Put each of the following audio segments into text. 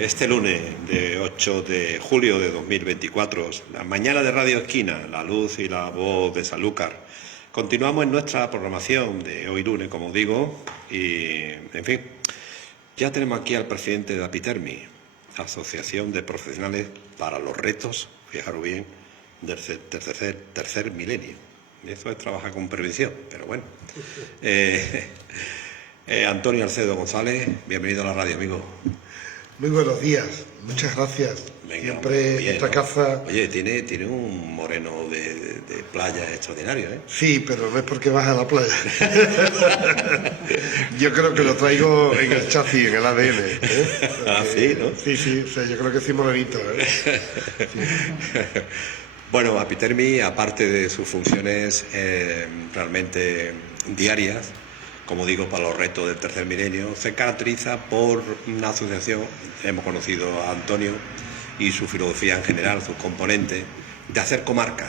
Este lunes de 8 de julio de 2024, la mañana de Radio Esquina, la luz y la voz de Sanlúcar. Continuamos en nuestra programación de hoy lunes, como digo, y en fin, ya tenemos aquí al presidente de Apitermi, Asociación de Profesionales para los Retos, fijaros bien, del tercer milenio. Eso es trabajar con prevención, pero bueno. Antonio Alcedo González, bienvenido a la radio, amigo. Muy buenos días, muchas gracias. Venga, siempre bien, esta ¿no? casa... Oye, tiene un moreno de playa extraordinario, ¿eh? Sí, pero no es porque vas a la playa. Yo creo que lo traigo en el chasis, en el ADN. Ah, sí, ¿no? Sí, o sea, yo creo que soy morenito. Bueno, Apitermi, aparte de sus funciones realmente diarias, como digo, para los retos del tercer milenio, se caracteriza por una asociación, hemos conocido a Antonio y su filosofía en general, sus componentes, de hacer comarca.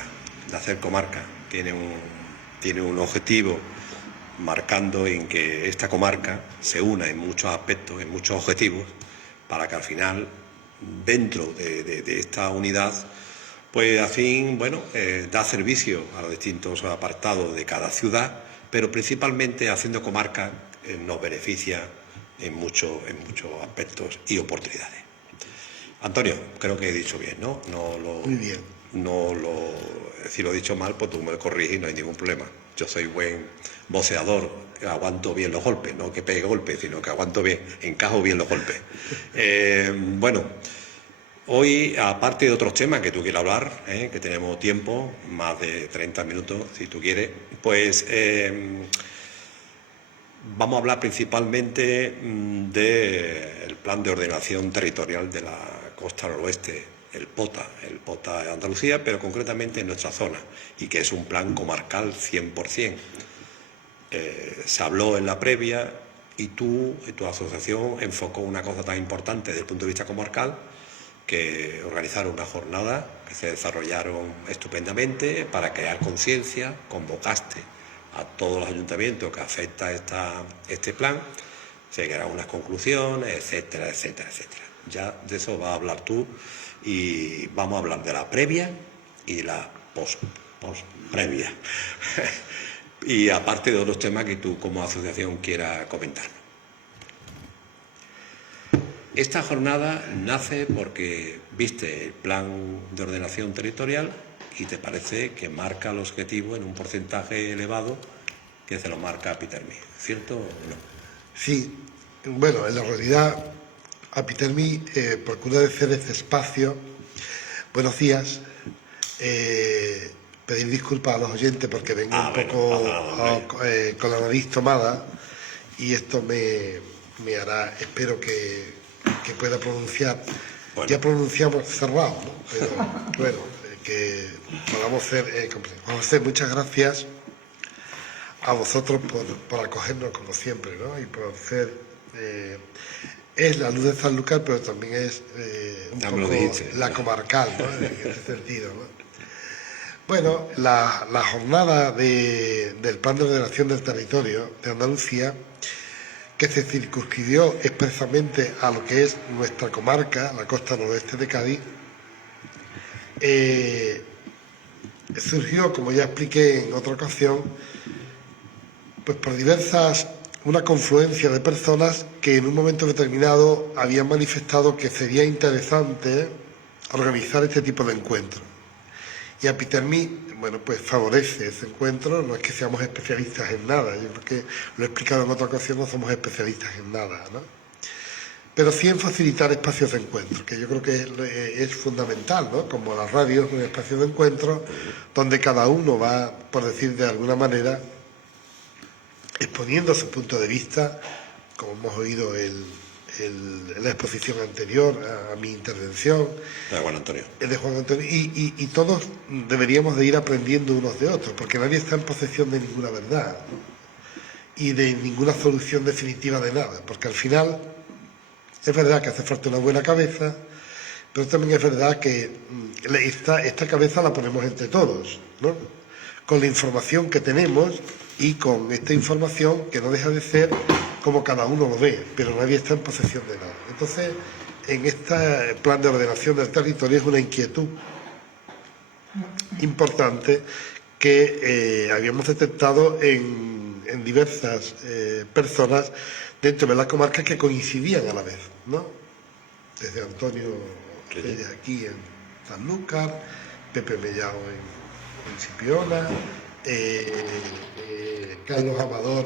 Tiene un objetivo marcando en que esta comarca se una en muchos aspectos, en muchos objetivos, para que al final, dentro de esta unidad, pues al fin, da servicio a los distintos apartados de cada ciudad, pero principalmente haciendo comarca nos beneficia en muchos aspectos y oportunidades. Antonio, creo que he dicho bien, ¿no? Muy bien. Si lo he dicho mal, pues tú me corriges y no hay ningún problema. Yo soy buen voceador, aguanto bien los golpes, no que pegue golpes, sino que aguanto bien, encajo bien los golpes. Hoy, aparte de otros temas que tú quieras hablar, que tenemos tiempo, más de 30 minutos, si tú quieres, pues vamos a hablar principalmente del Plan de Ordenación Territorial de la Costa Noroeste, el POTA de Andalucía, pero concretamente en nuestra zona, y que es un plan comarcal 100%. Se habló en la previa y tu asociación enfocó una cosa tan importante desde el punto de vista comarcal, que organizaron una jornada que se desarrollaron estupendamente para crear conciencia, convocaste a todos los ayuntamientos que afecta este plan, se crearon unas conclusiones, etcétera. Ya de eso vas a hablar tú y vamos a hablar de la previa y la post-previa. Y aparte de otros temas que tú como asociación quieras comentar. Esta jornada nace porque viste el plan de ordenación territorial y te parece que marca el objetivo en un porcentaje elevado que se lo marca Apitermi, ¿cierto o no? Sí, bueno, en la realidad Apitermi procura hacer este espacio. Buenos días. Pedir disculpas a los oyentes porque vengo con la nariz tomada y esto me hará, espero que pueda pronunciar. Bueno. Ya pronunciamos cerrado, ¿no? Pero bueno, que podamos hacer muchas gracias a vosotros por acogernos como siempre, ¿no? Y por hacer es la luz de Sanlúcar, pero también es un poco la comarcal, ¿no? En ese sentido, ¿no? Bueno, la jornada del Plan de Ordenación del Territorio de Andalucía, que se circunscribió expresamente a lo que es nuestra comarca, la costa noroeste de Cádiz, surgió, como ya expliqué en otra ocasión, pues por una confluencia de personas que en un momento determinado habían manifestado que sería interesante organizar este tipo de encuentros. Y Apitermi, pues favorece ese encuentro. No es que seamos especialistas en nada, yo creo que lo he explicado en otra ocasión, no somos especialistas en nada, ¿no? Pero sí en facilitar espacios de encuentro, que yo creo que es fundamental, ¿no? Como la radio es un espacio de encuentro donde cada uno va, por decir de alguna manera, exponiendo su punto de vista, como hemos oído en la exposición anterior a mi intervención de Juan Antonio, y todos deberíamos de ir aprendiendo unos de otros, porque nadie está en posesión de ninguna verdad y de ninguna solución definitiva de nada, porque al final es verdad que hace falta una buena cabeza, pero también es verdad que esta cabeza la ponemos entre todos, ¿no? Con la información que tenemos y con esta información que no deja de ser como cada uno lo ve, pero nadie está en posesión de nada. Entonces, en este plan de ordenación del territorio es una inquietud importante que habíamos detectado en diversas personas dentro de la comarca que coincidían a la vez, ¿no? Desde Antonio Reyes aquí en Sanlúcar, Pepe Mellao en Chipiona, Carlos Amador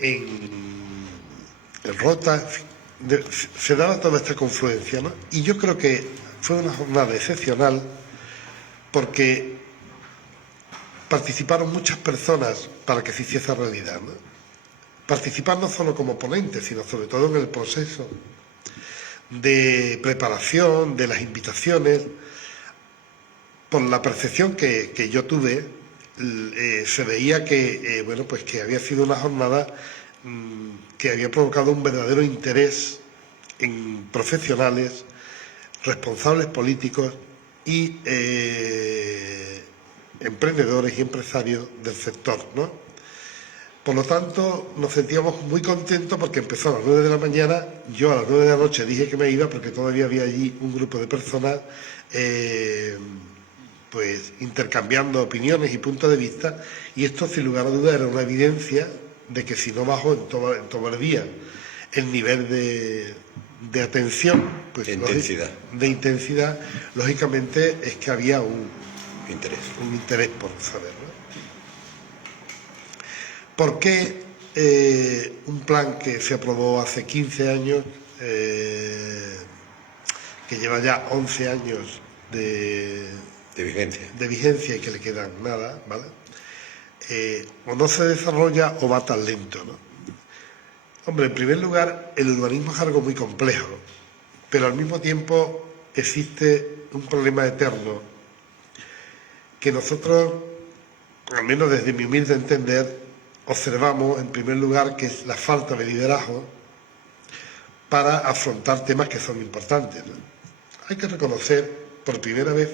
en Rota. Se daba toda esta confluencia, ¿no? Y yo creo que fue una jornada excepcional porque participaron muchas personas para que se hiciese realidad, ¿no? Participar no solo como ponentes, sino sobre todo en el proceso de preparación, de las invitaciones. Por la percepción que yo tuve, se veía que, bueno, pues que había sido una jornada que había provocado un verdadero interés en profesionales, responsables políticos y emprendedores y empresarios del sector, ¿no? Por lo tanto, nos sentíamos muy contentos porque empezó a las 9 de la mañana, yo a las 9 de la noche dije que me iba porque todavía había allí un grupo de personas pues intercambiando opiniones y puntos de vista, y esto sin lugar a dudas era una evidencia de que si no bajó en todo el día el nivel de atención, pues de intensidad, lógicamente es que había un interés por saber, ¿no? ¿Por qué un plan que se aprobó hace 15 años, que lleva ya 11 años de vigencia y que le quedan nada, ¿vale? O no se desarrolla o va tan lento, ¿no? Hombre, en primer lugar, el urbanismo es algo muy complejo, pero al mismo tiempo existe un problema eterno que nosotros, al menos desde mi humilde entender, observamos en primer lugar, que es la falta de liderazgo para afrontar temas que son importantes, ¿no? Hay que reconocer por primera vez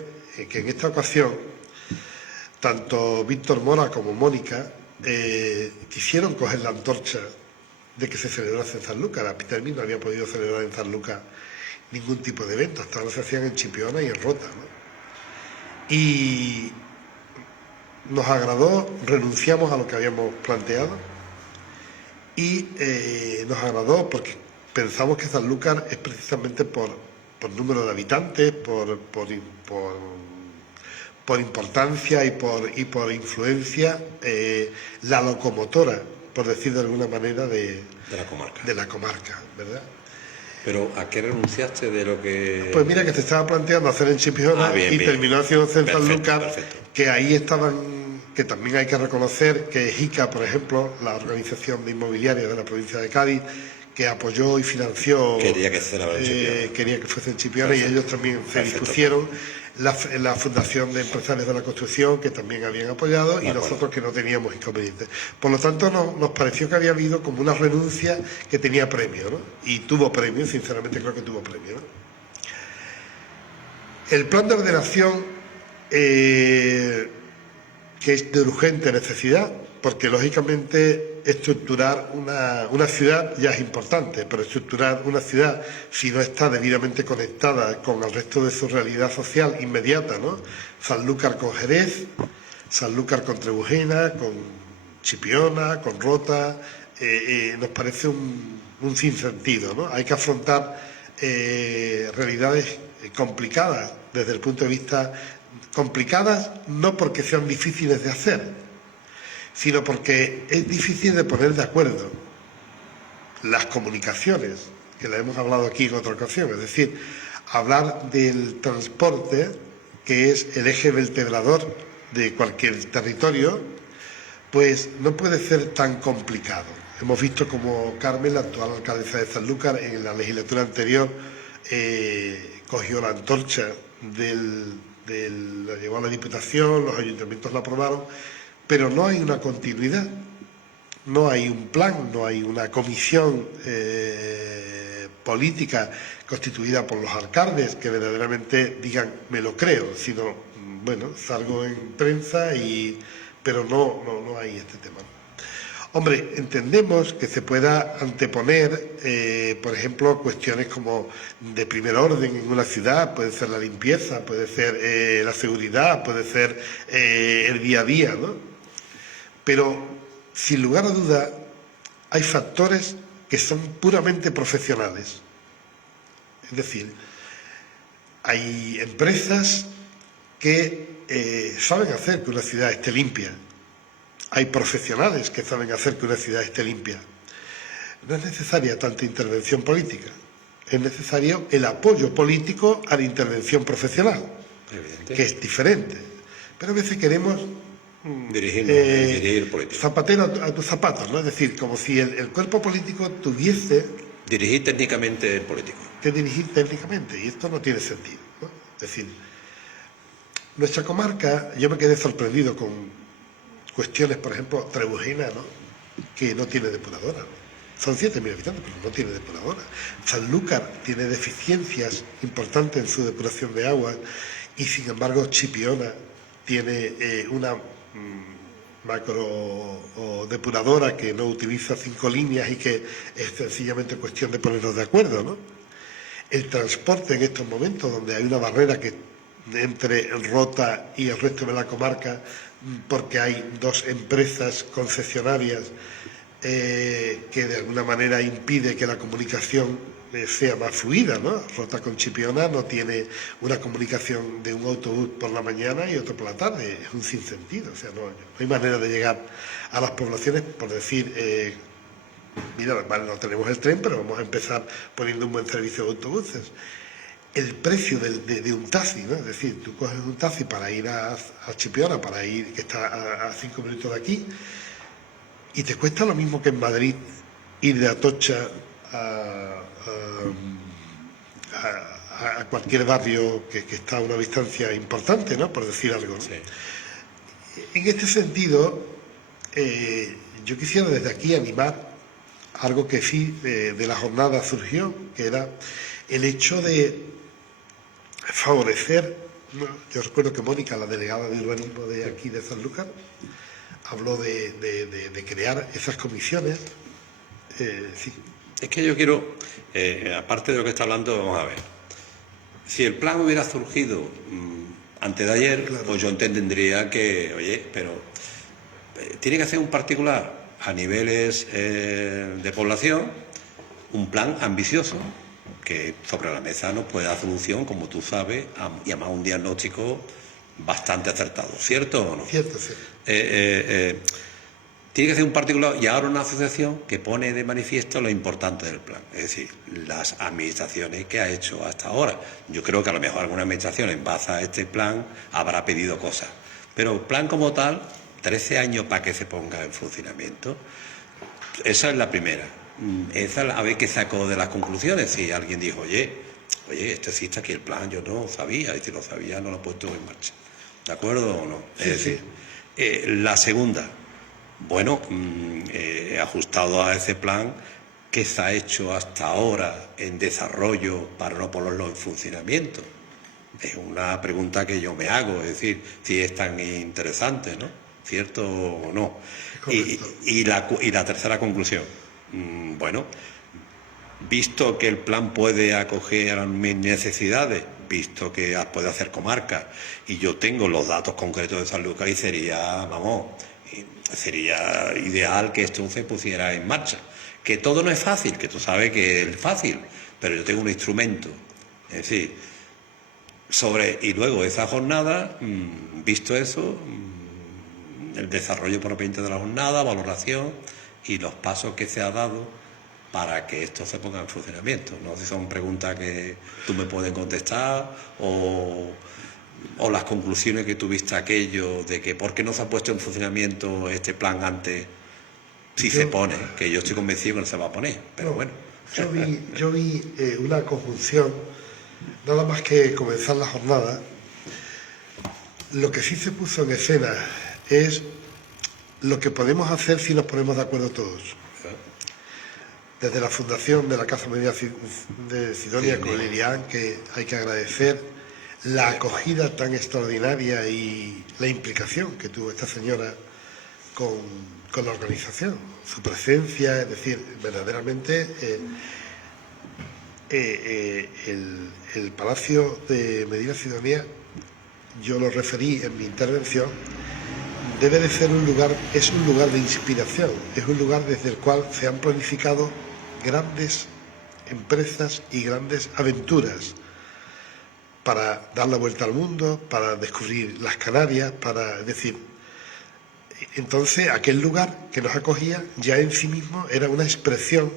que en esta ocasión tanto Víctor Mora como Mónica quisieron coger la antorcha de que se celebrase en Sanlúcar. A Peter no había podido celebrar en Sanlúcar ningún tipo de evento, hasta ahora se hacían en Chipiona y en Rota, ¿no? Y nos agradó, renunciamos a lo que habíamos planteado y nos agradó porque pensamos que Sanlúcar es precisamente por número de habitantes, por importancia y por influencia, la locomotora, por decir de alguna manera, de la comarca, ¿verdad? Pero ¿a qué renunciaste de lo que...? Pues mira, que se estaba planteando hacer en Chipiona terminó haciéndose en Sanlúcar, que ahí estaban, que también hay que reconocer que ICA, por ejemplo, la organización de inmobiliarios de la provincia de Cádiz, que apoyó y financió, quería que fuese en Chipiona, y ellos también se dispusieron, la Fundación de Empresarios de la Construcción, que también habían apoyado, y nosotros que no teníamos inconvenientes. Por lo tanto, nos pareció que había habido como una renuncia que tenía premio, ¿no? Y tuvo premio, sinceramente creo que tuvo premio, ¿no? El plan de ordenación, que es de urgente necesidad, porque lógicamente estructurar una ciudad ya es importante, pero estructurar una ciudad, si no está debidamente conectada con el resto de su realidad social inmediata, ¿no? Sanlúcar con Jerez, Sanlúcar con Trebujena, con Chipiona, con Rota, nos parece un sinsentido, ¿no? Hay que afrontar realidades complicadas desde el punto de vista... Complicadas no porque sean difíciles de hacer, sino porque es difícil de poner de acuerdo las comunicaciones, que la hemos hablado aquí en otra ocasión, es decir, hablar del transporte, que es el eje vertebrador de cualquier territorio, pues no puede ser tan complicado. Hemos visto como Carmen, la actual alcaldesa de Sanlúcar, en la legislatura anterior cogió la antorcha la llevó a la Diputación, los ayuntamientos la aprobaron, pero no hay una continuidad, no hay un plan, no hay una comisión política constituida por los alcaldes que verdaderamente digan, me lo creo, sino, bueno, salgo en prensa, pero no hay este tema. Hombre, entendemos que se pueda anteponer, por ejemplo, cuestiones como de primer orden en una ciudad, puede ser la limpieza, puede ser la seguridad, puede ser el día a día, ¿no? Pero, sin lugar a duda, hay factores que son puramente profesionales. Es decir, hay empresas que saben hacer que una ciudad esté limpia. Hay profesionales que saben hacer que una ciudad esté limpia. No es necesaria tanta intervención política. Es necesario el apoyo político a la intervención profesional, que es diferente. Pero a veces queremos dirigir político. Zapatero a tus zapatos, ¿no? Es decir, como si el cuerpo político tuviese dirigir técnicamente el político. Que dirigir técnicamente, y esto no tiene sentido, ¿no? Es decir, nuestra comarca, yo me quedé sorprendido con cuestiones, por ejemplo, Trebujena, ¿no? Que no tiene depuradora. Son 7.000 habitantes, pero no tiene depuradora. Sanlúcar tiene deficiencias importantes en su depuración de agua y, sin embargo, Chipiona tiene una macro depuradora que no utiliza 5 líneas y que es sencillamente cuestión de ponernos de acuerdo, ¿no? El transporte en estos momentos, donde hay una barrera que entre Rota y el resto de la comarca, porque hay 2 empresas concesionarias que de alguna manera impide que la comunicación sea más fluida, ¿no? Rota con Chipiona no tiene una comunicación de un autobús por la mañana y otro por la tarde, es un sinsentido, o sea, no hay manera de llegar a las poblaciones por decir, mira, vale, no tenemos el tren, pero vamos a empezar poniendo un buen servicio de autobuses. El precio de un taxi, ¿no? Es decir, tú coges un taxi para ir a Chipiona, para ir, que está a 5 minutos de aquí, y te cuesta lo mismo que en Madrid ir de Atocha a cualquier barrio que está a una distancia importante, ¿no? Por decir algo, ¿no? Sí. En este sentido, yo quisiera desde aquí animar algo que sí de la jornada surgió, que era el hecho de favorecer, ¿no? Yo recuerdo que Mónica, la delegada de urbanismo de aquí de Sanlúcar, habló de crear esas comisiones. Sí. Es que yo quiero, aparte de lo que está hablando, vamos a ver, si el plan hubiera surgido antes de ayer, claro, pues yo entendería que, oye, pero tiene que hacer un particular a niveles de población, un plan ambicioso, que sobre la mesa nos puede dar solución, como tú sabes, y además un diagnóstico bastante acertado, ¿cierto o no? Cierto, sí. Tiene que ser un particular y ahora una asociación que pone de manifiesto lo importante del plan, es decir, las administraciones que ha hecho hasta ahora. Yo creo que a lo mejor alguna administración en base a este plan habrá pedido cosas, pero el plan como tal, 13 años para que se ponga en funcionamiento, esa es la primera. Esa a ver qué sacó de las conclusiones. Si alguien dijo, oye, esto existe aquí el plan, yo no sabía, y si lo sabía no lo he puesto en marcha. ¿De acuerdo o no? Sí, es decir, la segunda, bueno, ajustado a ese plan, ¿qué se ha hecho hasta ahora en desarrollo para no ponerlo en funcionamiento? Es una pregunta que yo me hago, es decir, si es tan interesante, ¿no? ¿Cierto o no? Y la tercera conclusión, bueno, visto que el plan puede acoger a mis necesidades, visto que puede hacer comarca, y yo tengo los datos concretos de Sanlúcar, y sería ideal que esto se pusiera en marcha. Que todo no es fácil, que tú sabes que es fácil, pero yo tengo un instrumento. Es decir, y luego esa jornada, visto eso, el desarrollo propiamente de la jornada, valoración y los pasos que se ha dado para que esto se ponga en funcionamiento. No sé si son preguntas que tú me puedes contestar o las conclusiones que tuviste aquello de que por qué no se ha puesto en funcionamiento este plan antes, si se pone, que yo estoy convencido que no se va a poner, pero bueno. Yo vi una conjunción, nada más que comenzar la jornada. Lo que sí se puso en escena es lo que podemos hacer si nos ponemos de acuerdo todos. Desde la fundación de la Casa Media de Sidonia con Lilian, que hay que agradecer la acogida tan extraordinaria y la implicación que tuvo esta señora con la organización, su presencia, es decir, verdaderamente el Palacio de Medina Sidonia, yo lo referí en mi intervención, debe de ser es un lugar de inspiración, es un lugar desde el cual se han planificado grandes empresas y grandes aventuras para dar la vuelta al mundo, para descubrir las Canarias, es decir, entonces aquel lugar que nos acogía ya en sí mismo era una expresión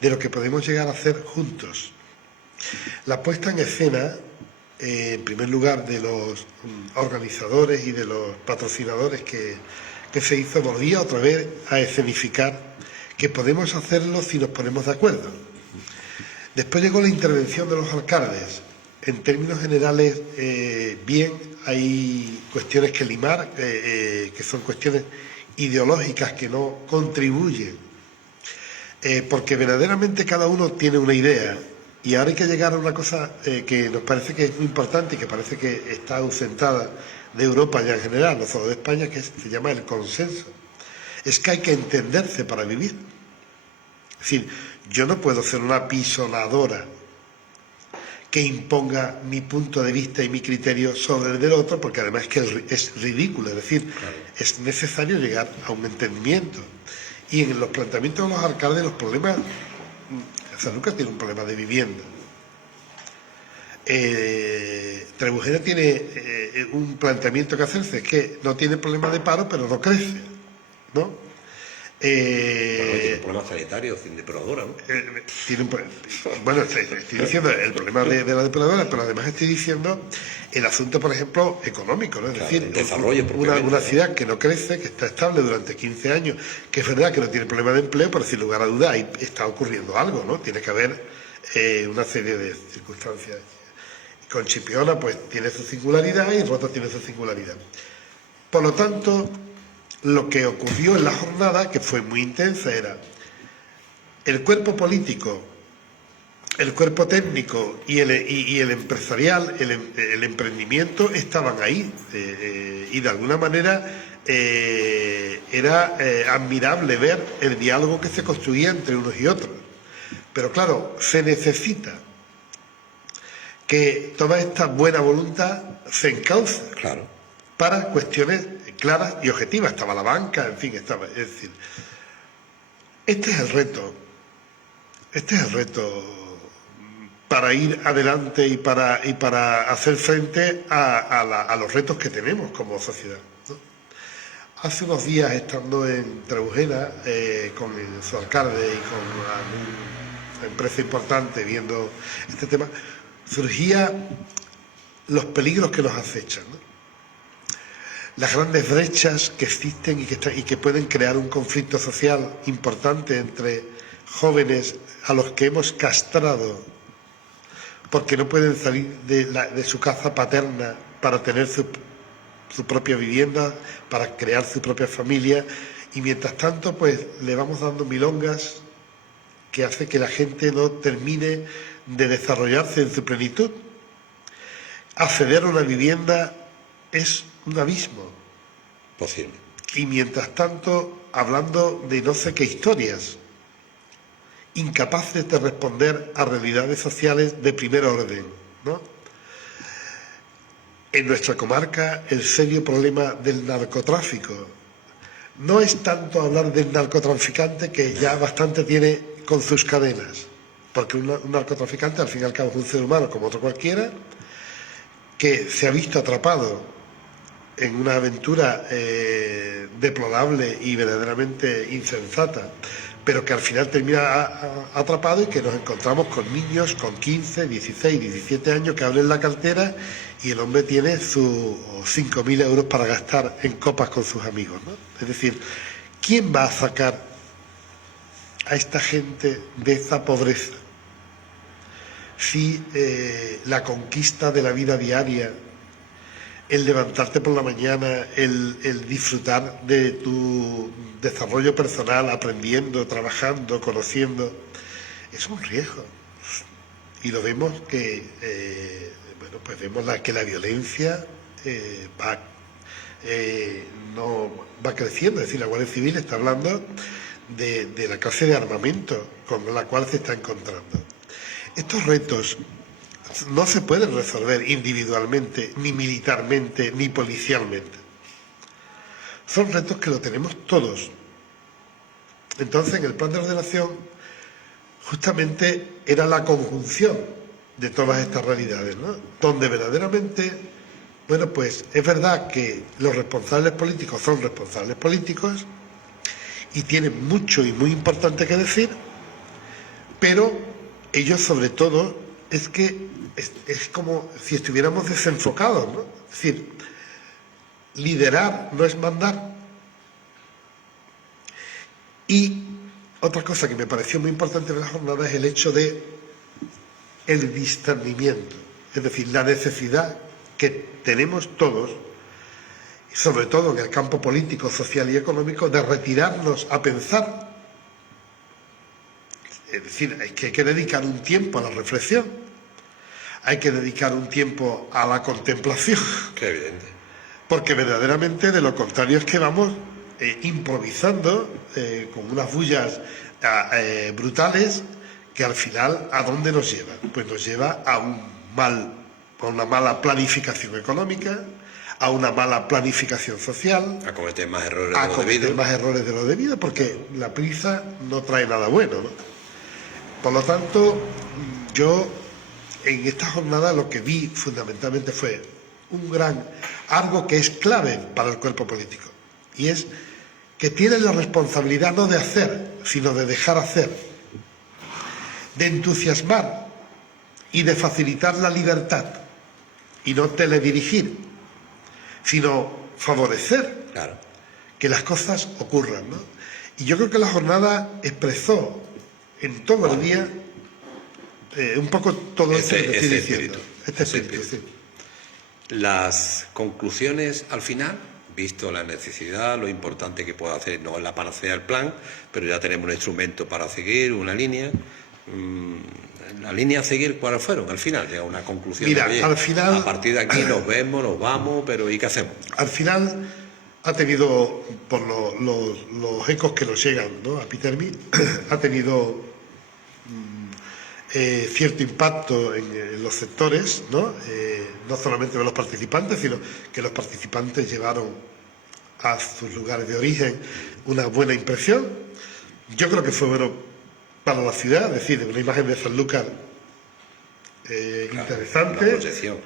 de lo que podemos llegar a hacer juntos. La puesta en escena, en primer lugar, de los organizadores y de los patrocinadores que se hizo, volvía otra vez a escenificar que podemos hacerlo si nos ponemos de acuerdo. Después llegó la intervención de los alcaldes. En términos generales, bien, hay cuestiones que limar, que son cuestiones ideológicas que no contribuyen, porque verdaderamente cada uno tiene una idea. Y ahora hay que llegar a una cosa que nos parece que es muy importante y que parece que está ausentada de Europa ya en general, no solo de España, que se llama el consenso. Es que hay que entenderse para vivir. Es decir, yo no puedo ser una apisonadora que imponga mi punto de vista y mi criterio sobre el del otro, porque además es ridículo. Es decir, es necesario llegar a un entendimiento. Y en los planteamientos de los alcaldes, los problemas... Sanlúcar tiene un problema de vivienda. Trebujena tiene un planteamiento que hacerse, es que no tiene problema de paro, pero no crece, ¿no? Tiene problemas sanitarios, sin depuradora, ¿no? Bueno, estoy diciendo el problema de la depuradora, pero además estoy diciendo el asunto, por ejemplo, económico, ¿no? Es decir, una ciudad que no crece, que está estable durante 15 años, que es verdad que no tiene problema de empleo, pero sin lugar a dudas ahí está ocurriendo algo, ¿no? Tiene que haber una serie de circunstancias. Con Chipiona, pues, tiene su singularidad y Rota tiene su singularidad. Por lo tanto, lo que ocurrió en la jornada, que fue muy intensa, era el cuerpo político, el cuerpo técnico y el empresarial, el emprendimiento estaban ahí, y de alguna manera era admirable ver el diálogo que se construía entre unos y otros. Pero claro, se necesita que toda esta buena voluntad se encauce para cuestiones claras y objetivas. Estaba la banca, en fin, es decir, este es el reto para ir adelante y para hacer frente a los retos que tenemos como sociedad, ¿no? Hace unos días, estando en Trebujena con su alcalde y con una empresa importante viendo este tema, surgían los peligros que nos acechan, ¿no? Las grandes brechas que existen y que pueden crear un conflicto social importante entre jóvenes a los que hemos castrado porque no pueden salir de su casa paterna para tener su propia vivienda, para crear su propia familia, y mientras tanto pues le vamos dando milongas que hace que la gente no termine de desarrollarse en su plenitud. Acceder a una vivienda es un abismo. Posible. Y mientras tanto, hablando de no sé qué historias, incapaces de responder a realidades sociales de primer orden, ¿no? En nuestra comarca, el serio problema del narcotráfico no es tanto hablar del narcotraficante, que ya bastante tiene con sus cadenas, porque un narcotraficante al fin y al cabo es un ser humano como otro cualquiera, que se ha visto atrapado en una aventura deplorable y verdaderamente insensata, pero que al final termina atrapado, y que nos encontramos con niños con 15, 16, 17 años que abren la cartera y el hombre tiene sus 5.000 euros para gastar en copas con sus amigos, ¿no? Es decir, ¿quién va a sacar a esta gente de esa pobreza si la conquista de la vida diaria, el levantarte por la mañana, el disfrutar de tu desarrollo personal, aprendiendo, trabajando, conociendo, es un riesgo? Y lo vemos que, vemos que la violencia no va creciendo. Es decir, la Guardia Civil está hablando de la clase de armamento con la cual se está encontrando. Estos retos no se pueden resolver individualmente, ni militarmente, ni policialmente. Son retos que lo tenemos todos. Entonces, en el plan de ordenación, justamente era la conjunción de todas estas realidades, ¿no? Donde verdaderamente, bueno, pues es verdad que los responsables políticos son responsables políticos y tienen mucho y muy importante que decir, pero ellos sobre todo es que es como si estuviéramos desenfocados, ¿no? Es decir, liderar no es mandar. Y otra cosa que me pareció muy importante de la jornada es el hecho de el discernimiento, es decir, la necesidad que tenemos todos, sobre todo en el campo político, social y económico, de retirarnos a pensar. Es decir, hay que dedicar un tiempo a la reflexión, hay que dedicar un tiempo a la contemplación. Qué evidente. Porque verdaderamente de lo contrario es que vamos improvisando con unas bullas brutales que al final ¿a dónde nos lleva? Pues nos lleva a una mala planificación económica, a una mala planificación social, a cometer más errores de lo debido, porque la prisa no trae nada bueno, ¿no? Por lo tanto, yo en esta jornada lo que vi fundamentalmente fue algo que es clave para el cuerpo político, y es que tiene la responsabilidad no de hacer, sino de dejar hacer, de entusiasmar y de facilitar la libertad, y no teledirigir, sino favorecer que las cosas ocurran, ¿no? Y yo creo que la jornada expresó en todo el día un poco todo esto que estoy diciendo. Este espíritu, sí. Las conclusiones al final, visto la necesidad, lo importante que puede hacer, no es la panacea del plan, pero ya tenemos un instrumento para seguir, una línea. La línea a seguir, ¿cuáles fueron? Al final llega una conclusión. Mira, al final, a partir de aquí nos vemos, nos vamos, pero ¿y qué hacemos? Al final ha tenido, por los ecos que nos llegan, ¿no?, a Petermi, ha tenido cierto impacto en los sectores, ¿no? No solamente de los participantes, sino que los participantes llevaron a sus lugares de origen una buena impresión. Yo creo que fue bueno para la ciudad, es decir, una imagen de Sanlúcar interesante, proyección,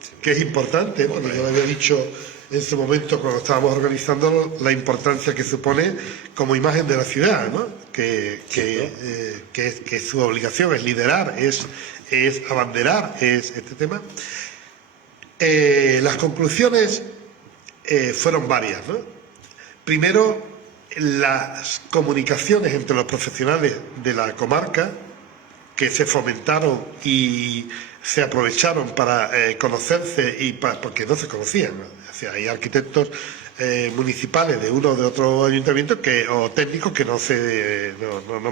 sí, que es importante, ¿no? Yo lo había dicho en su momento cuando estábamos organizando la importancia que supone como imagen de la ciudad, ¿no? Que su obligación es liderar, es abanderar, es este tema. Las conclusiones fueron varias, ¿no? Primero, las comunicaciones entre los profesionales de la comarca, que se fomentaron y se aprovecharon para conocerse porque no se conocían, ¿no? O sea, hay arquitectos municipales de uno o de otro ayuntamiento o técnicos que no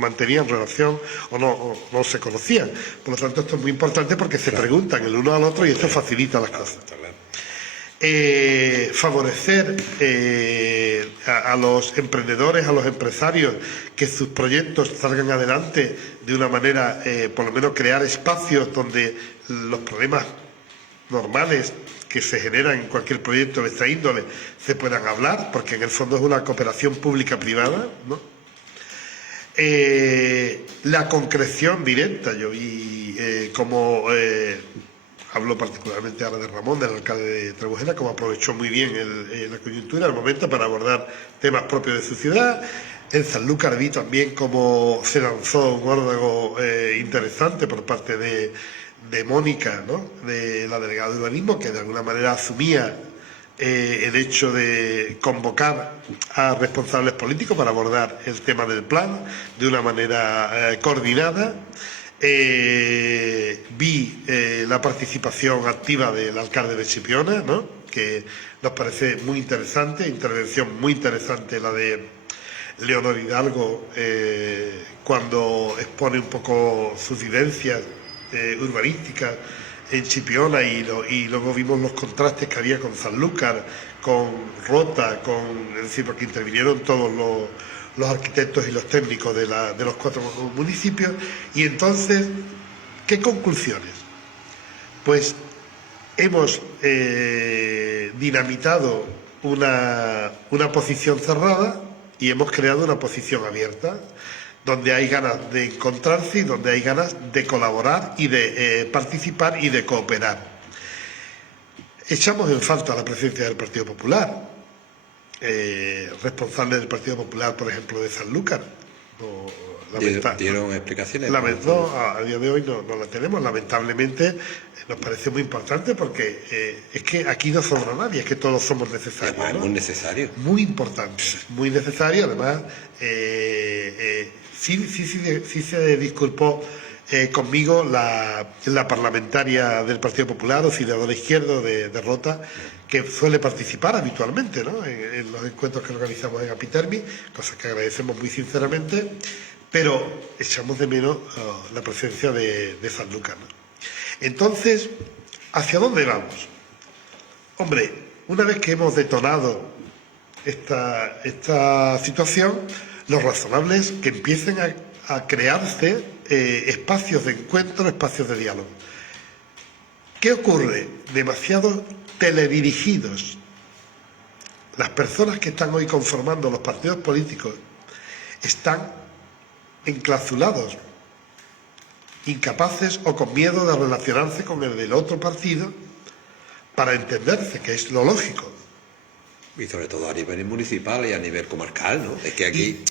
mantenían relación o no se conocían. Por lo tanto, esto es muy importante porque se preguntan el uno al otro y esto facilita las cosas. Favorecer a los emprendedores, a los empresarios, que sus proyectos salgan adelante de una manera, por lo menos crear espacios donde los problemas normales que se generan en cualquier proyecto de esta índole se puedan hablar, porque en el fondo es una cooperación pública-privada, ¿no? La concreción directa, yo vi como hablo particularmente ahora de Ramón, del alcalde de Trebujena, como aprovechó muy bien la coyuntura, el momento para abordar temas propios de su ciudad. En Sanlúcar vi también cómo se lanzó un órdago interesante por parte de Mónica, ¿no?, de la delegada de urbanismo, que de alguna manera asumía el hecho de convocar a responsables políticos para abordar el tema del plan de una manera coordinada. Vi la participación activa del alcalde de Chipiona, ¿no?, que nos parece muy interesante, intervención muy interesante la de Leonor Hidalgo, cuando expone un poco sus vivencias urbanísticas en Chipiona y luego vimos los contrastes que había con Sanlúcar, con Rota, es decir, porque intervinieron todos los arquitectos y los técnicos de los 4 municipios. Y entonces, ¿qué conclusiones? Pues hemos dinamitado una posición cerrada y hemos creado una posición abierta, donde hay ganas de encontrarse y donde hay ganas de colaborar y de participar y de cooperar. Echamos en falta la presencia del Partido Popular, responsable del Partido Popular, por ejemplo, de Sanlúcar. ¿Dieron explicaciones? No, a día de hoy no la tenemos. Lamentablemente nos parece muy importante porque es que aquí no sobra nadie, es que todos somos necesarios. Además, ¿no? muy necesario. Muy importante, muy necesario. Además, sí se disculpó conmigo la parlamentaria del Partido Popular, Auxiliadora Izquierdo de Rota, que suele participar habitualmente, ¿no?, en los encuentros que organizamos en Apitermi, cosas que agradecemos muy sinceramente, pero echamos de menos la presencia de Sanlúcar, ¿no? Entonces, ¿hacia dónde vamos? Hombre, una vez que hemos detonado esta situación, lo razonable es que empiecen a crearse espacios de encuentro, espacios de diálogo. ¿Qué ocurre? Demasiado teledirigidos. Las personas que están hoy conformando los partidos políticos están enclausulados, incapaces o con miedo de relacionarse con el del otro partido para entenderse, que es lo lógico. Y sobre todo a nivel municipal y a nivel comarcal, ¿no? Es que aquí...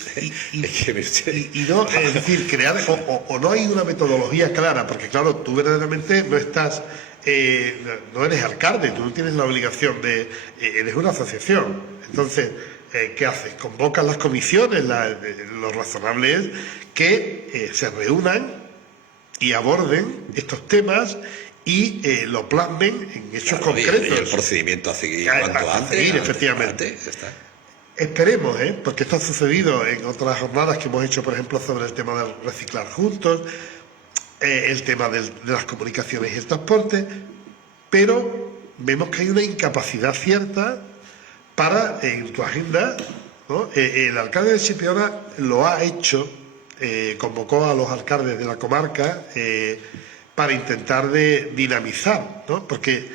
no, es decir, crear... O no hay una metodología clara, porque claro, tú verdaderamente no estás... no eres alcalde, tú no tienes la obligación de... eres una asociación. Entonces, ¿qué haces? Convocas las comisiones, lo razonable es que se reúnan y aborden estos temas y lo plasmen en hechos concretos. Y el procedimiento a seguir cuanto antes. Efectivamente. Esperemos, porque esto ha sucedido en otras jornadas que hemos hecho, por ejemplo, sobre el tema del reciclar juntos, el tema de las comunicaciones y el transporte, pero vemos que hay una incapacidad cierta para, en tu agenda, ¿no? El alcalde de Chipiona lo ha hecho, convocó a los alcaldes de la comarca para intentar de dinamizar, ¿no? Porque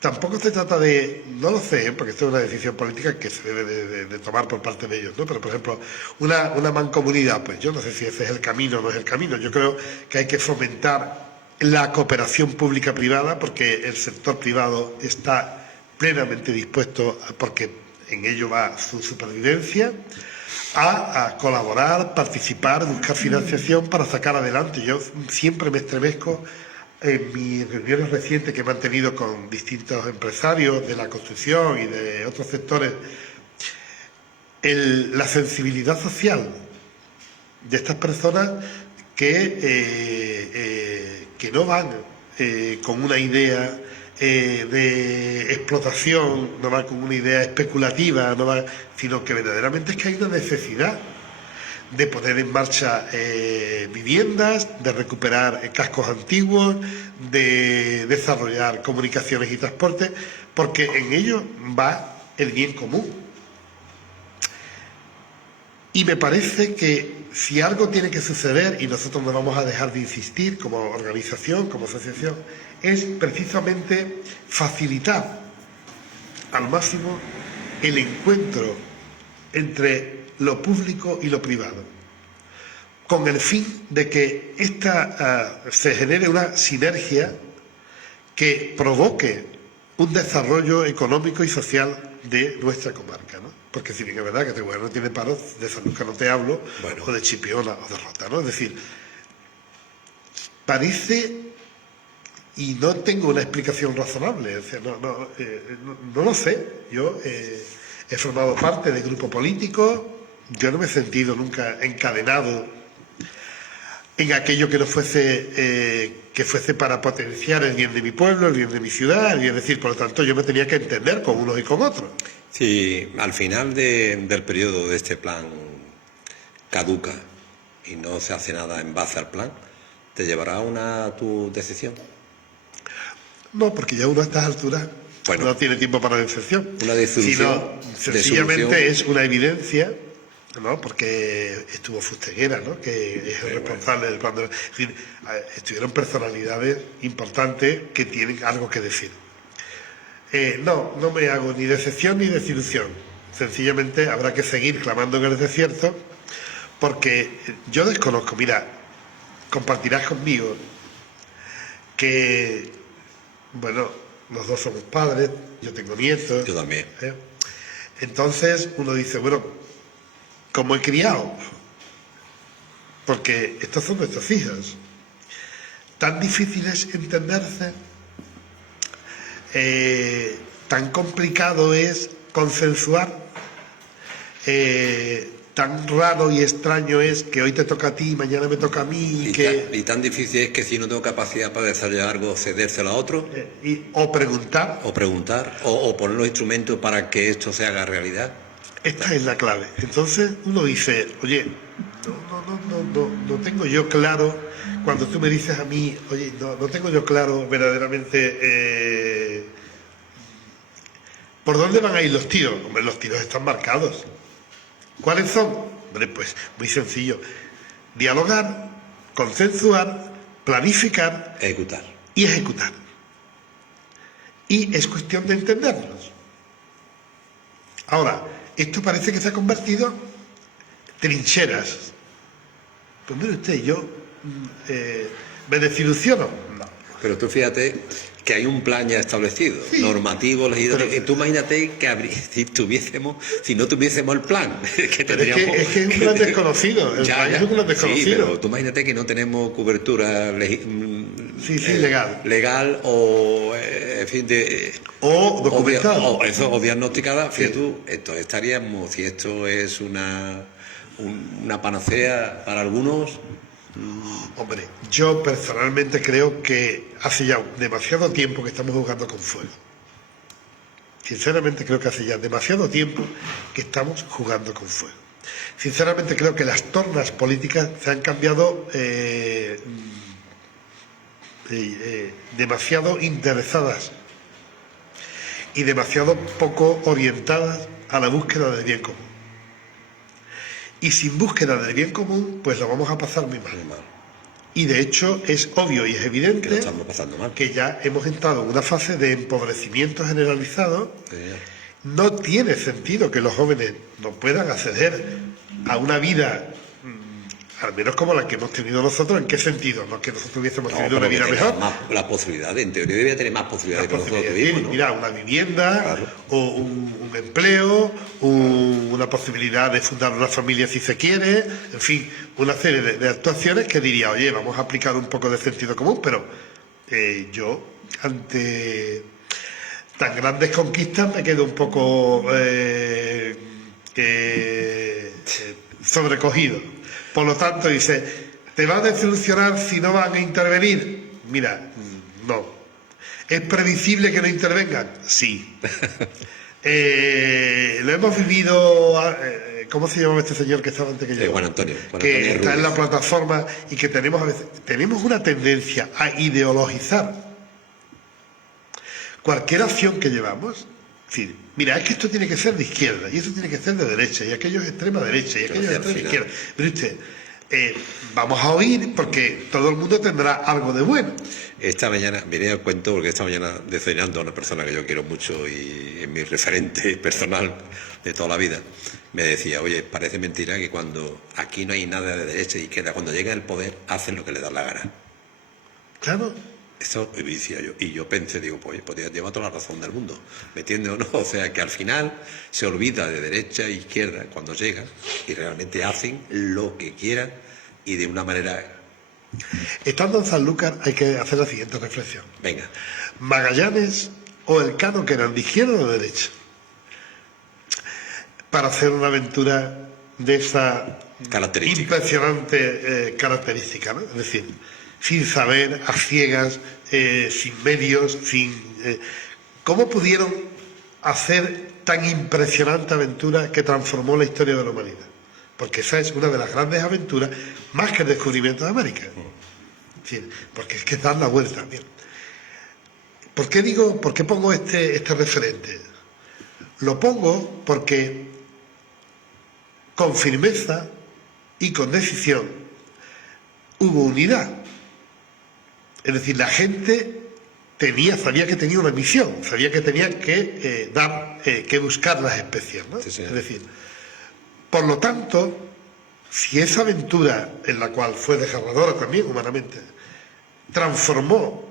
tampoco se trata de, no lo sé, porque esto es una decisión política que se debe de tomar por parte de ellos, ¿no? Pero, por ejemplo, una mancomunidad, pues yo no sé si ese es el camino o no es el camino. Yo creo que hay que fomentar la cooperación pública-privada, porque el sector privado está plenamente dispuesto, porque en ello va su supervivencia, a colaborar, participar, buscar financiación para sacar adelante. Yo siempre me estremezco en mis reuniones recientes que he mantenido con distintos empresarios de la construcción y de otros sectores, la sensibilidad social de estas personas que no van con una idea de explotación, no van con una idea especulativa, sino que verdaderamente es que hay una necesidad de poner en marcha viviendas, de recuperar cascos antiguos, de desarrollar comunicaciones y transporte, porque en ello va el bien común. Y me parece que si algo tiene que suceder, y nosotros no vamos a dejar de insistir como organización, como asociación, es precisamente facilitar al máximo el encuentro entre lo público y lo privado, con el fin de que se genere una sinergia que provoque un desarrollo económico y social de nuestra comarca, ¿no? Porque si bien es verdad que Teruel no tiene paro, de Sanlúcar no te hablo, bueno, o de Chipiona o de Rota, ¿no? Es decir, parece, y no tengo una explicación razonable, o sea, no lo sé. Yo he formado parte de grupo político, yo no me he sentido nunca encadenado en aquello que no fuese que fuese para potenciar el bien de mi pueblo, el bien de mi ciudad, es decir, por lo tanto yo me tenía que entender con unos y con otros. Sí, al final del periodo de este plan caduca y no se hace nada en base al plan, ¿Te llevará a tu decepción? No, porque ya uno a estas alturas no tiene tiempo para decepción. Una desilusión. Sino, sencillamente es una evidencia, ¿no? Porque estuvo Fusteguera, ¿no? Que es el responsable del cuando. En fin, estuvieron personalidades importantes que tienen algo que decir. No me hago ni decepción ni desilusión. Sencillamente habrá que seguir clamando en el desierto, porque yo desconozco, mira, compartirás conmigo que, bueno, los dos somos padres, yo tengo nietos. Yo también. Entonces uno dice, bueno, ¿cómo he criado? Porque estos son nuestros hijos. Tan difíciles entenderse, tan complicado es consensuar, tan raro y extraño es que hoy te toca a ti y mañana me toca a mí. Y tan difícil es que si no tengo capacidad para desarrollar algo, cedérselo a otro. O preguntar. O poner los instrumentos para que esto se haga realidad. Esta es la clave. Entonces uno dice, oye, no tengo yo claro, cuando tú me dices a mí, oye, no tengo yo claro verdaderamente por dónde van a ir los tiros. Hombre, los tiros están marcados. ¿Cuáles son? Hombre, pues muy sencillo. Dialogar, consensuar, planificar. Ejecutar. Y ejecutar. Y es cuestión de entenderlos. Ahora, esto parece que se ha convertido en trincheras. Pues mire usted, yo me desilusiono. No. Pero tú fíjate que hay un plan ya establecido, sí, normativo, legislativo. Tú imagínate que si no tuviésemos el plan, que tendríamos... Es que es un plan desconocido, el plan es un plan desconocido. Sí, pero tú imagínate que no tenemos cobertura legal o, en fin, o documentada. O diagnosticada. Fíjate tú, entonces estaríamos, si esto es una panacea para algunos... Hombre, yo personalmente creo que hace ya demasiado tiempo que estamos jugando con fuego. Sinceramente creo que hace ya demasiado tiempo que estamos jugando con fuego. Sinceramente creo que las tornas políticas se han cambiado demasiado interesadas y demasiado poco orientadas a la búsqueda del bien común. Y sin búsqueda del bien común, pues lo vamos a pasar muy mal. Y de hecho es obvio y es evidente que ya hemos entrado en una fase de empobrecimiento generalizado. No tiene sentido que los jóvenes no puedan acceder a una vida, al menos como la que hemos tenido nosotros. ¿En qué sentido? No que nosotros hubiésemos tenido una vida mejor. La posibilidad, en teoría debería tener más posibilidades que nosotros tuvimos, ¿no? Mira, una vivienda, claro, o un empleo, una posibilidad de fundar una familia si se quiere, en fin, una serie de actuaciones que diría, oye, vamos a aplicar un poco de sentido común, pero yo, ante tan grandes conquistas, me quedo un poco sobrecogido. Por lo tanto, dice, ¿te va a desilusionar si no van a intervenir? Mira, no. ¿Es previsible que no intervengan? Sí. Lo hemos vivido, ¿cómo se llamaba este señor que estaba antes que yo? Juan Antonio que está en la plataforma y que tenemos una tendencia a ideologizar cualquier acción que llevamos. Es decir, mira, es que esto tiene que ser de izquierda, y eso tiene que ser de derecha, y aquello es extrema derecha, y aquello es extrema izquierda. Pero usted, vamos a oír, porque todo el mundo tendrá algo de bueno. Esta mañana, venía al cuento porque esta mañana desayunando a una persona que yo quiero mucho y es mi referente personal de toda la vida, me decía, oye, parece mentira que cuando aquí no hay nada de derecha e izquierda, cuando llegan al poder hacen lo que les da la gana. Claro. Eso decía yo, y yo pensé, digo, pues lleva toda la razón del mundo, ¿me entiendes o no? O sea, que al final se olvida de derecha e izquierda cuando llegan y realmente hacen lo que quieran y de una manera... Estando en Sanlúcar hay que hacer la siguiente reflexión. Venga. Magallanes o Elcano, que eran de izquierda o de derecha, para hacer una aventura de esa impresionante característica, ¿no? Es decir, sin saber, a ciegas, sin medios, ¿cómo pudieron hacer tan impresionante aventura que transformó la historia de la humanidad? Porque esa es una de las grandes aventuras, más que el descubrimiento de América. decir, porque es que dar la vuelta. Bien. ¿Por qué pongo este referente? Lo pongo porque con firmeza y con decisión hubo unidad. Es decir, la gente sabía que tenía una misión, sabía que tenía que buscar las especies, ¿no? Sí, sí. Es decir, por lo tanto, si esa aventura, en la cual fue desgarradora también humanamente, transformó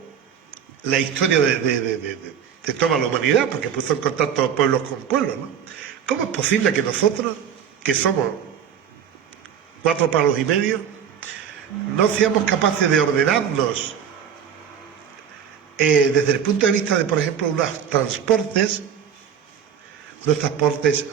la historia de toda la humanidad, porque puso en contacto pueblos con pueblos, ¿no? ¿Cómo es posible que nosotros, que somos 4 palos y medio, no seamos capaces de ordenarnos desde el punto de vista de, por ejemplo, unos transportes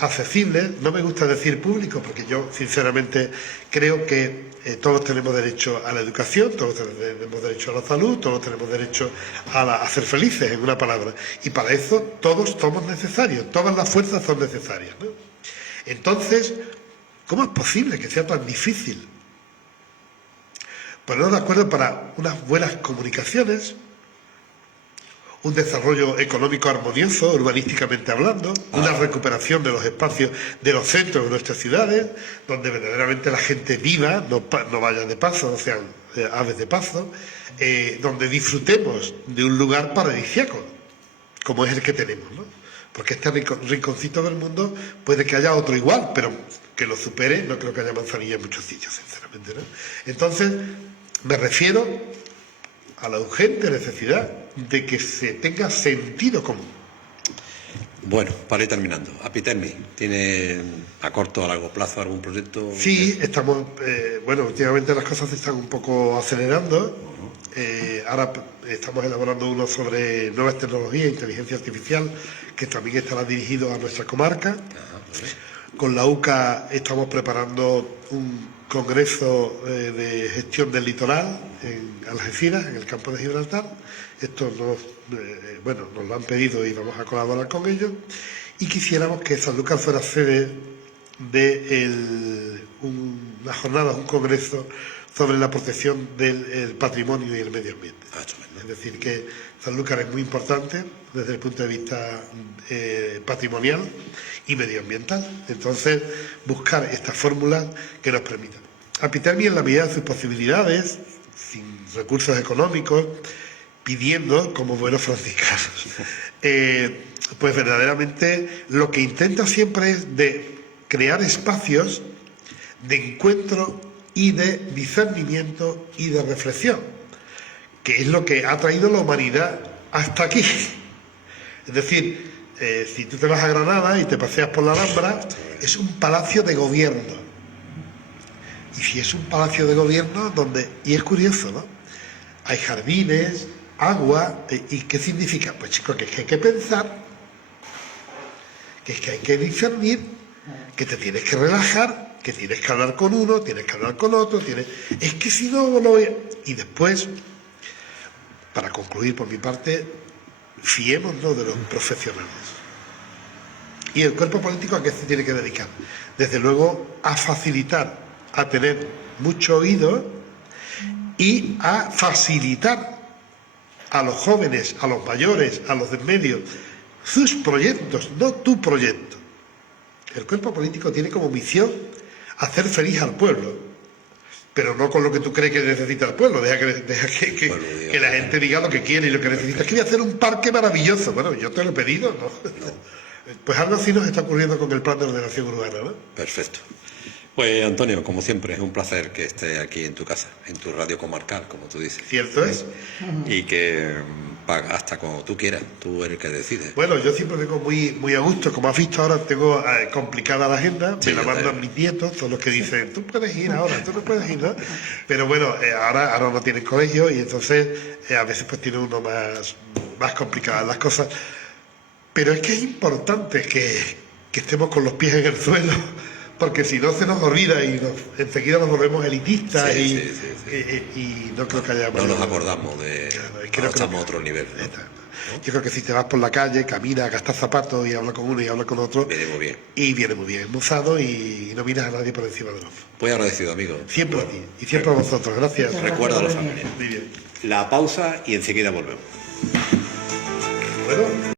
accesibles? No me gusta decir públicos, porque yo sinceramente creo que todos tenemos derecho a la educación, todos tenemos derecho a la salud, todos tenemos derecho a ser felices, en una palabra, y para eso todos somos necesarios, todas las fuerzas son necesarias, ¿no? Entonces, ¿cómo es posible que sea tan difícil ponernos de acuerdo para unas buenas comunicaciones, un desarrollo económico armonioso, urbanísticamente hablando, una recuperación de los espacios de los centros de nuestras ciudades, donde verdaderamente la gente viva, no vaya de paso, no sean aves de paso, donde disfrutemos de un lugar paradisíaco, como es el que tenemos, ¿no? Porque este rinconcito del mundo puede que haya otro igual, pero que lo supere, no creo que haya manzanilla en muchos sitios, sinceramente, ¿no? Entonces, me refiero a la urgente necesidad de que se tenga sentido común. Bueno, para ir terminando, Apitermi, ¿tiene a corto o a largo plazo algún proyecto? Sí, estamos, últimamente las cosas se están un poco acelerando. Ahora estamos elaborando uno sobre nuevas tecnologías e inteligencia artificial, que también estará dirigido a nuestra comarca. Con la UCA estamos preparando un congreso de gestión del litoral en Algeciras, en el campo de Gibraltar. Esto nos lo han pedido y vamos a colaborar con ellos. Y quisiéramos que Sanlúcar fuera sede de una jornada, un congreso sobre la protección del patrimonio y el medio ambiente. Es decir, que Sanlúcar es muy importante desde el punto de vista patrimonial y medioambiental. Entonces, buscar estas fórmulas que nos permitan. Apitermi, en la medida de sus posibilidades, sin recursos económicos, pidiendo como buenos franciscanos, pues verdaderamente lo que intenta siempre es de crear espacios de encuentro y de discernimiento y de reflexión, que es lo que ha traído la humanidad hasta aquí. Es decir, si tú te vas a Granada y te paseas por la Alhambra, es un palacio de gobierno. Y si es un palacio de gobierno y es curioso, ¿no? Hay jardines, agua, ¿y qué significa? Pues chicos, que es que hay que pensar, que es que hay que discernir, que te tienes que relajar, que tienes que hablar con uno, tienes que hablar con otro, es que si no lo voy a... Y después, para concluir por mi parte, fiémonos de los profesionales. ¿Y el cuerpo político a qué se tiene que dedicar? Desde luego a facilitar, a tener mucho oído y a facilitar a los jóvenes, a los mayores, a los del medio, sus proyectos, no tu proyecto. El cuerpo político tiene como misión hacer feliz al pueblo, pero no con lo que tú crees que necesita el pueblo. Deja que la gente diga lo que quiere y lo que necesita. Es que voy a hacer un parque maravilloso. Bueno, yo te lo he pedido, ¿no? Pues algo así nos está ocurriendo con el plan de ordenación urbana, ¿no? Perfecto. Pues Antonio, como siempre, es un placer que esté aquí en tu casa, en tu radio comarcal, como tú dices. Cierto es. Y que hasta cuando tú quieras, tú eres el que decides. Bueno, yo siempre vengo muy a gusto. Como has visto ahora, tengo complicada la agenda. Sí, me la mandan mis nietos, son los que dicen, tú puedes ir ahora, tú no puedes ir, ¿no? Pero bueno, ahora no tienen colegio y entonces a veces pues tiene uno más complicadas las cosas. Pero es que es importante que estemos con los pies en el suelo porque si no se nos olvida y enseguida nos volvemos elitistas y no creo que haya... No nos acordamos de... Claro, estamos a otro nivel, ¿no? Yo creo que si te vas por la calle, caminas, gastas zapatos y hablas con uno y hablas con otro... Viene muy bien. Y viene muy bien, embozado y no miras a nadie por encima de los... Muy agradecido, amigo. Siempre a ti y siempre a vosotros. Gracias. Recuerda a la familia. Muy bien. La pausa y enseguida volvemos. Bueno...